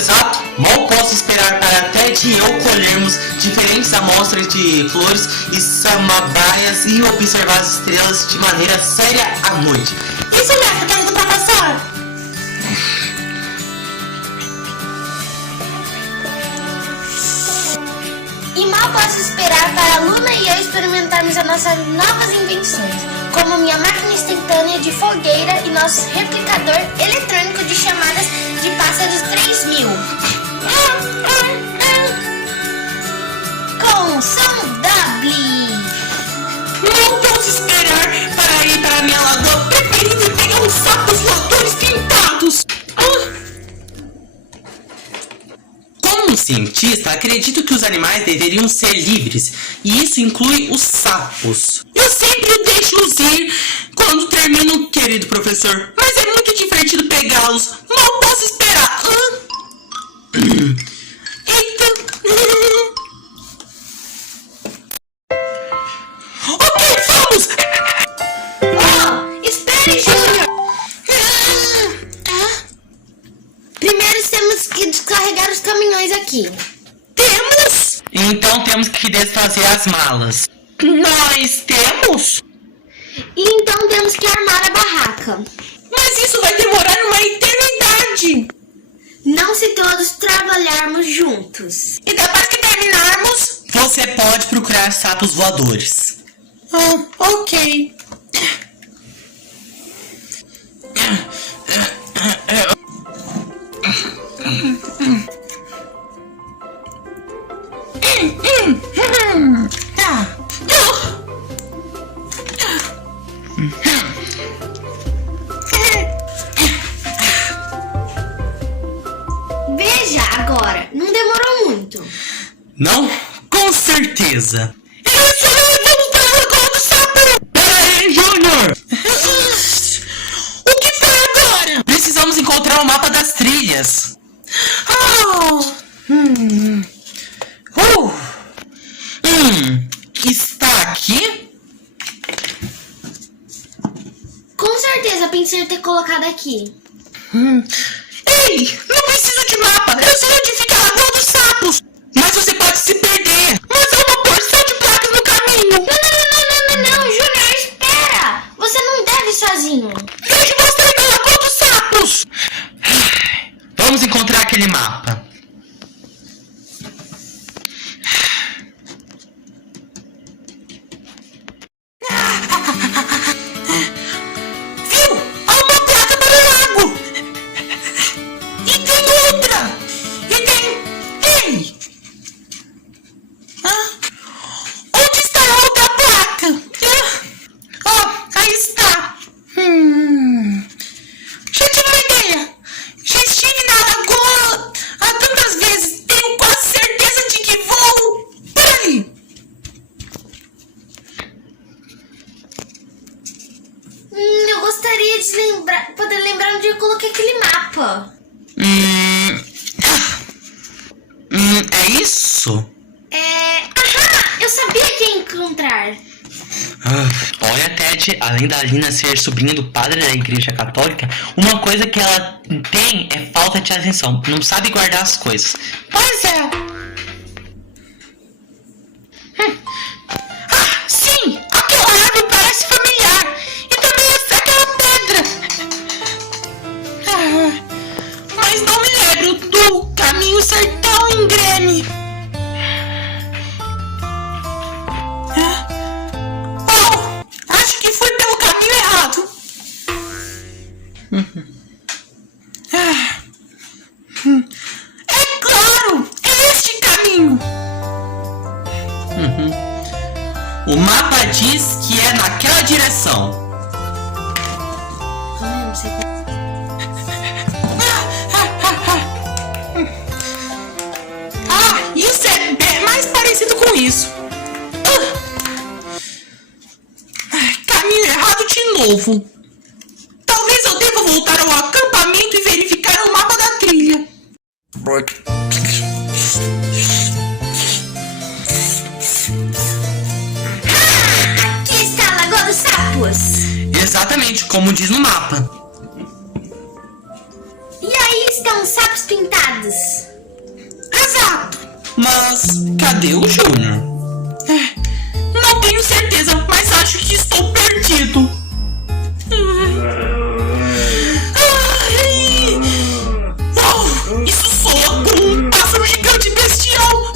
Exato, mal posso esperar para Ted e eu colhermos diferentes amostras de flores e samambaias e observar as estrelas de maneira séria à noite. Isso mesmo, querido professor. E mal posso esperar para a Luna e eu experimentarmos as nossas novas invenções, como minha máquina instantânea de fogueira e nosso replicador eletrônico de chamadas de pássaros 3000. Com som Dublin. Não posso esperar para ir para a minha lagoa preferida e pegar os sapos voadores pintados. Como cientista, acredito que os animais deveriam ser livres, e isso inclui os sapos. Eu sempre deixo-os ir quando termino, querido professor, mas é muito divertido pegá-los. Não posso esperar. Eita. Ok, vamos. Oh, espere, Júnior. Primeiro temos que descarregar os caminhões aqui. Temos? Então temos que desfazer as malas. Nós temos? E então temos que armar a barraca. Mas isso vai demorar uma eternidade. Não se todos trabalharmos juntos. E depois que terminarmos... Você pode procurar sapos voadores. Ok. Veja agora, não demorou muito. Não? Com certeza. Peraí, Júnior! O que foi agora? Precisamos encontrar o mapa das trilhas. Está aqui? Com certeza pensei em ter colocado aqui. Ei, não preciso de mapa. Eu sei onde fica a Lagoa dos Sapos. Mas você pode se perder. Mas há uma porção de placas no caminho. Não, Júnior, espera! Você não deve ir sozinho. Deixe você na Lagoa dos Sapos. Vamos encontrar aquele mapa. Viu? Há uma placa para o lago. E tem outra. E tem... Ei! Onde está a outra placa? Aí está. Já tive uma ideia. Já estive na lagoa há tantas vezes. Tenho quase certeza de que vou por aí. Eu gostaria de poder lembrar onde eu coloquei aquele mapa. É isso? Eu sabia que ia encontrar. Olha, Ted, além da Lina ser sobrinha do padre da igreja católica, uma coisa que ela tem é falta de atenção. Não sabe guardar as coisas. Pois é. Sim! Aquela árvore parece familiar. E também aquela pedra. Mas não me lembro do caminho ser tão íngreme. Acho que fui pelo caminho errado. É claro! É este caminho! O mapa diz que é naquela direção. Isso é bem mais parecido com isso. Caminho errado de novo. Talvez eu deva voltar ao acampamento e verificar o mapa da trilha. Aqui está a Lagoa dos Sapos. Exatamente como diz no mapa. E aí estão os sapos pintados? Exato. Mas cadê o Júnior? Não tenho certeza, mas acho que estou perdido. Isso soa como um pássaro gigante bestial.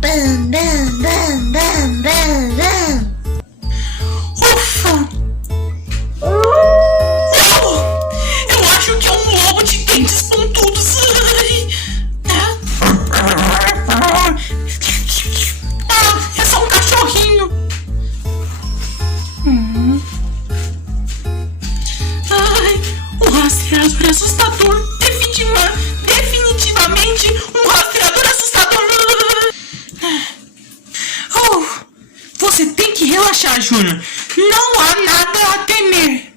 Bam, bam, bam, bam, bam, bam. Ufa! Eu acho que é um lobo de dentes pontudos. É só um cachorrinho. Um rastreador assustador. Definitivamente um rastreador assustador. Você tem que relaxar, Júnior. Não há nada a temer.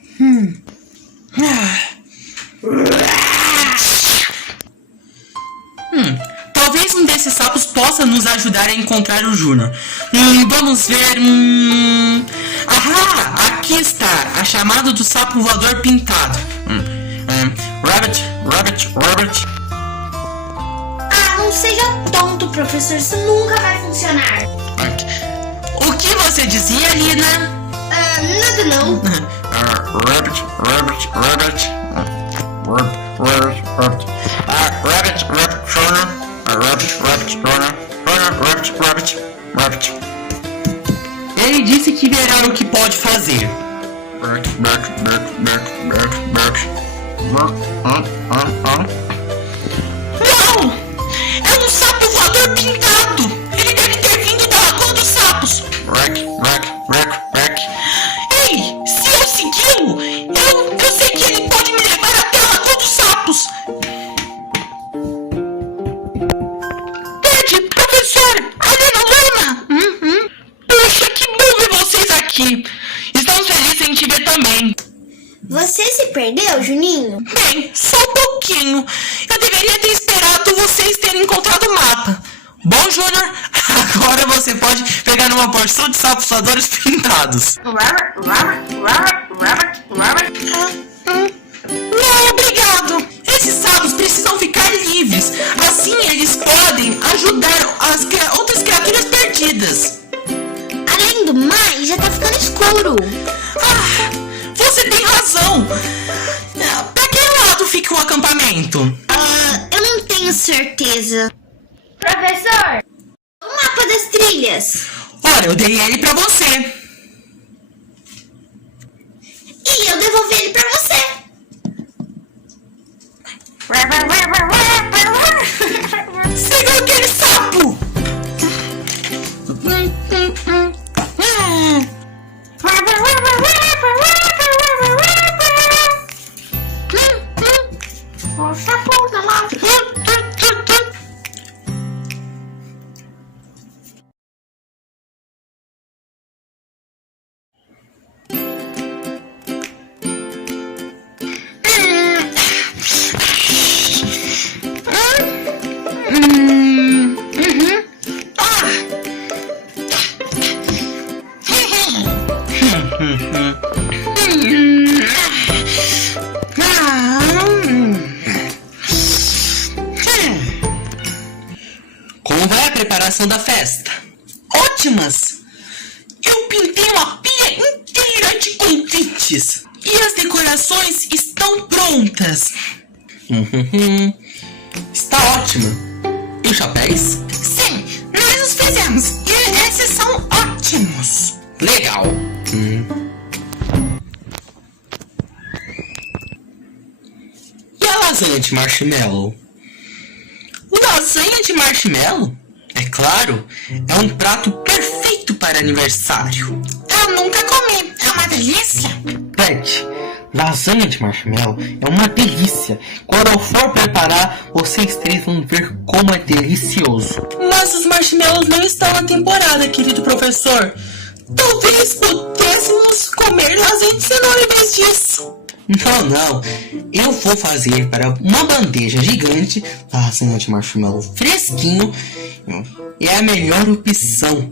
Talvez um desses sapos possa nos ajudar a encontrar o Júnior. Vamos ver. Aqui está a chamada do sapo voador pintado. Rabbit. Não seja tonto, professor. Isso nunca vai funcionar. O que você dizia, Lina? Nada não. Rabbit. Ele disse que verá o que pode fazer. Não! É um sapo voador pintado! Ele deve ter vindo da Lagoa dos Sapos! Ei! Se eu segui-lo, eu sei que ele pode me levar até a Lagoa dos Sapos! Ted, professor! Luna! Puxa, que bom ver vocês aqui! Estamos felizes em te ver também! Você se perdeu, Juninho? Bem, só um pouquinho. Eu deveria ter esperado vocês terem encontrado o mapa. Bom, Júnior, agora você pode pegar uma porção de sapos voadores pintados. Não, obrigado. Esses sapos precisam ficar livres. Assim eles podem ajudar as outras criaturas perdidas. Além do mais, já tá ficando escuro. Você tem razão. Pra que lado fica o acampamento? Eu não tenho certeza. Professor, o mapa das trilhas. Olha, eu dei ele pra você. E eu devolvi ele pra você. Siga aquele sapo! Como vai a preparação da festa? Ótimas! Eu pintei uma pia inteira de convites e as decorações estão prontas. Está ótimo. E os chapéus? Sim, nós os fizemos e esses são ótimos. Legal. E a lasanha de marshmallow? Lasanha de marshmallow? É claro, é um prato perfeito para aniversário. Eu nunca comi, é uma delícia. Pet, lasanha de marshmallow é uma delícia. Quando eu for preparar, vocês três vão ver como é delicioso. Mas os marshmallows não estão na temporada, querido professor. Talvez pudéssemos comer lasanha de cenoura em vez disso. Não. Eu vou fazer para uma bandeja gigante lasanha de marshmallow fresquinho. É a melhor opção.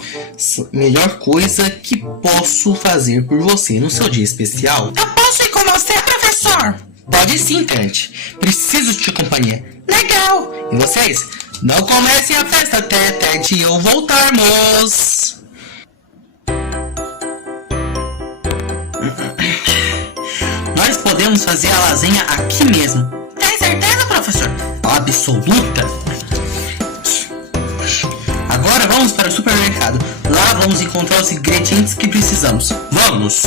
Melhor coisa que posso fazer por você no seu dia especial. Eu posso ir com você, professor? Pode sim, Tante. Preciso de companhia. Legal. E vocês? Não comecem a festa até Tante e eu voltarmos. Nós podemos fazer a lasanha aqui mesmo. Tem certeza, professor? Absoluta. Agora vamos para o supermercado. Lá vamos encontrar os ingredientes que precisamos. Vamos!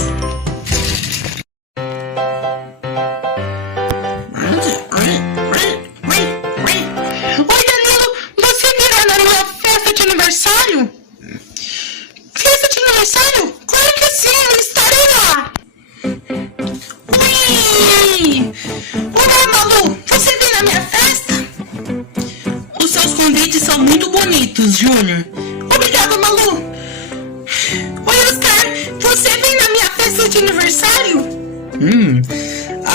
Oi, Danilo, você virá na minha festa de aniversário? Festa de aniversário? Claro que sim, eu estarei lá. Oi! Olá, Malu, você vem na minha festa? Os seus convites são muito bonitos, Júnior. Obrigado, Malu. Oi, Oscar, você vem na minha festa de aniversário?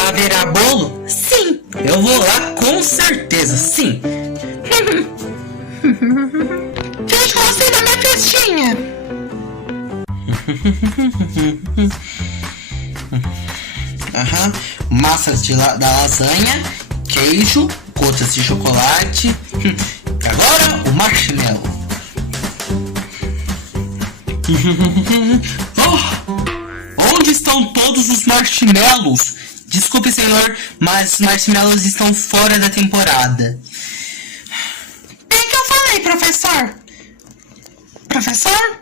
Haverá bolo? Sim. Eu vou lá com certeza, sim. Vejo você na minha festinha. Massas da lasanha, queijo, gotas de chocolate. Agora o marshmallow. Onde estão todos os marshmallows? Desculpe, senhor, mas os marshmallows estão fora da temporada. Bem que eu falei, professor. Professor?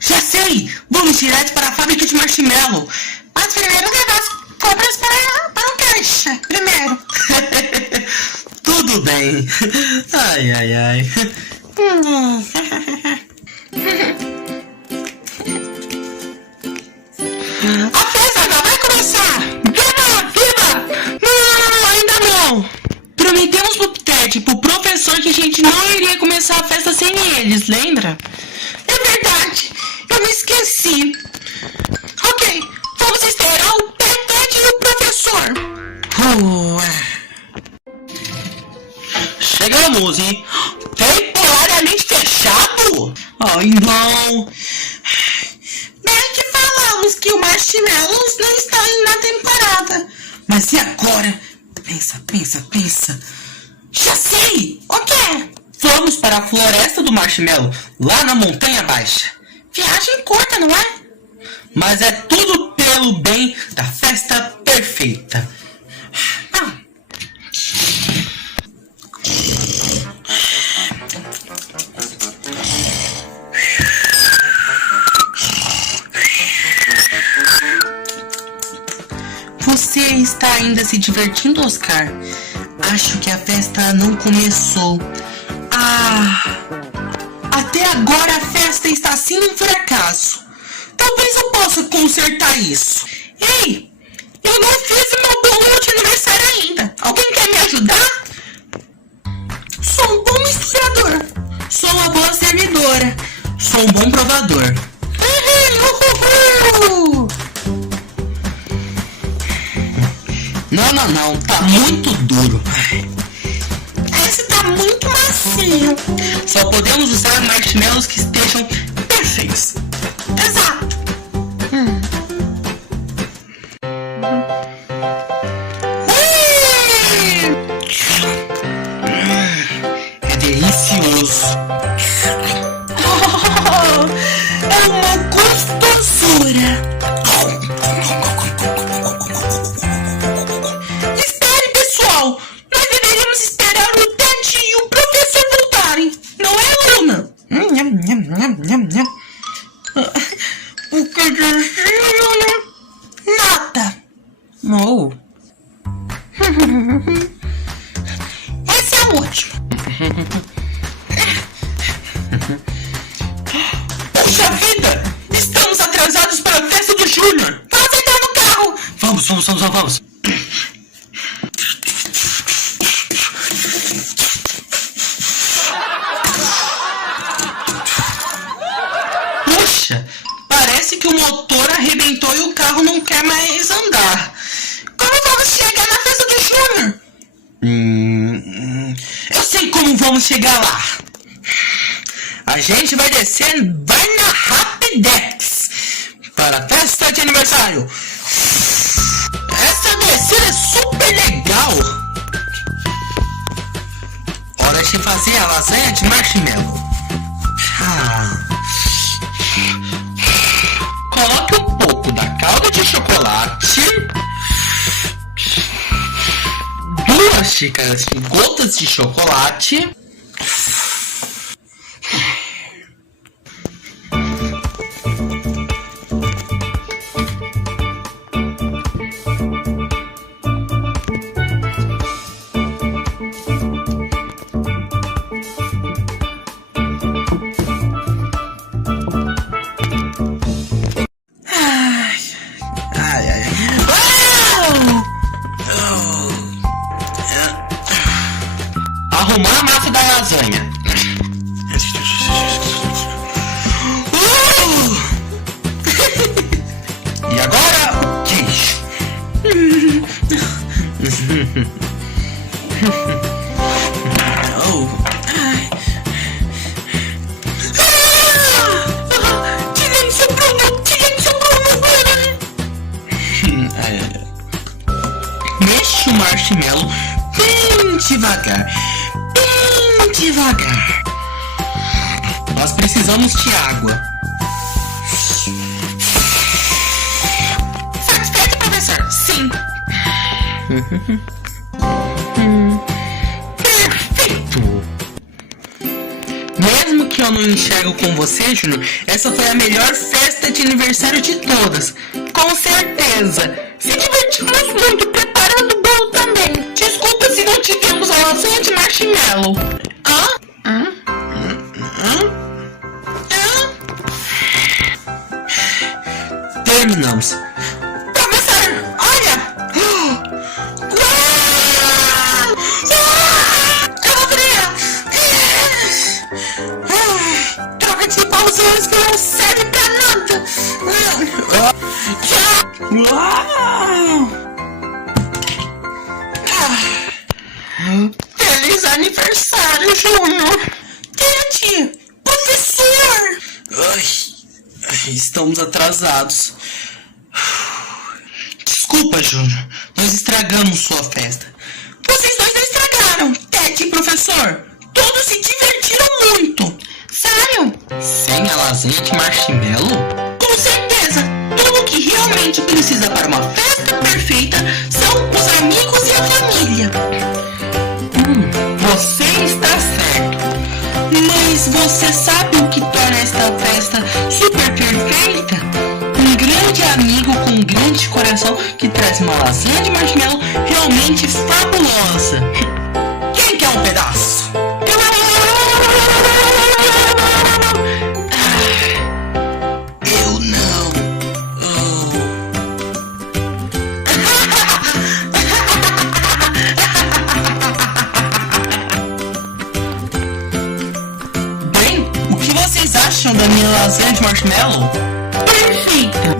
Já sei! Vamos direto para a fábrica de marshmallow. Mas primeiro levar as compras para o caixa. Primeiro. Tudo bem. Ai. A festa já vai começar. Viva! Não, ainda não. Prometemos pro Ted, pro professor, que a gente não iria começar a festa sem eles, lembra? É verdade. Eu me esqueci. Ok, vamos esperar o Ted e o professor. Chegamos, hein? Temporariamente fechado? Ai, não. Bem que falamos que o Marshmallows não está na temporada. Mas e agora? Pensa. Já sei! O quê? Vamos para a floresta do marshmallow, lá na Montanha Baixa. Viagem curta, não é? Mas é tudo pelo bem da festa perfeita. Você está ainda se divertindo, Oscar? Acho que a festa não começou. Até agora a festa está sendo um fracasso. Talvez eu possa consertar isso. Ei, eu não fiz meu bolo de aniversário ainda. Alguém quer me ajudar? Sou um bom misturador. Sou uma boa servidora. Sou um bom provador. Não, tá muito duro. Esse tá muito macio. Só podemos usar marshmallows que estejam perfeitos. Exato. É delicioso. É uma gostosura. Espere, pessoal. Nós deveríamos esperar o Ted e o professor voltarem. Não é, Luna? O que dizer, Luna? Nada. Oh. Esse é o último. Puxa vida! Estamos atrasados para a festa do Júnior! Vamos entrar no carro. Vamos. Puxa, parece que o motor arrebentou e o carro não quer mais andar. Como Júnior? Eu sei como vamos chegar lá. A gente vai descendo, vai na Rapidex para a festa de aniversário. Essa descida é super legal. Hora de fazer a lasanha de marshmallow. Coloque um pouco da calda de chocolate, 2 xícaras de gotas de chocolate, arrumar a massa da lasanha. E agora, queijo. Mexe o marshmallow bem devagar. Bem devagar. Nós precisamos de água. Satisfeito, professor? Sim. Perfeito. Mesmo que eu não enxergo com você, Júnior, essa foi a melhor festa de aniversário de todas. Com certeza. Se divertimos muito preparando o bolo também. Desculpa se não tivemos a lasanha de marshmallow. Terminamos. Professor, olha! Eu vou virar! Troca de pauzinhos que não serve pra nada! Feliz aniversário, Júnior! Tente! Professor! Estamos atrasados. Desculpa, Júnior. Nós estragamos sua festa. Vocês dois não estragaram! Ted e professor! Todos se divertiram muito! Sério? Sem a lasanha de marshmallow? Com certeza! Tudo que realmente precisa para uma festa perfeita são os amigos e a família! Você está certo. Mas você sabe o que torna esta festa super perfeita? Um grande amigo com um grande coração que traz uma lasanha de marshmallow realmente fabulosa. Quem quer um pedaço? Eu não. Bem, o que vocês acham da minha lasanha de marshmallow? Perfeita!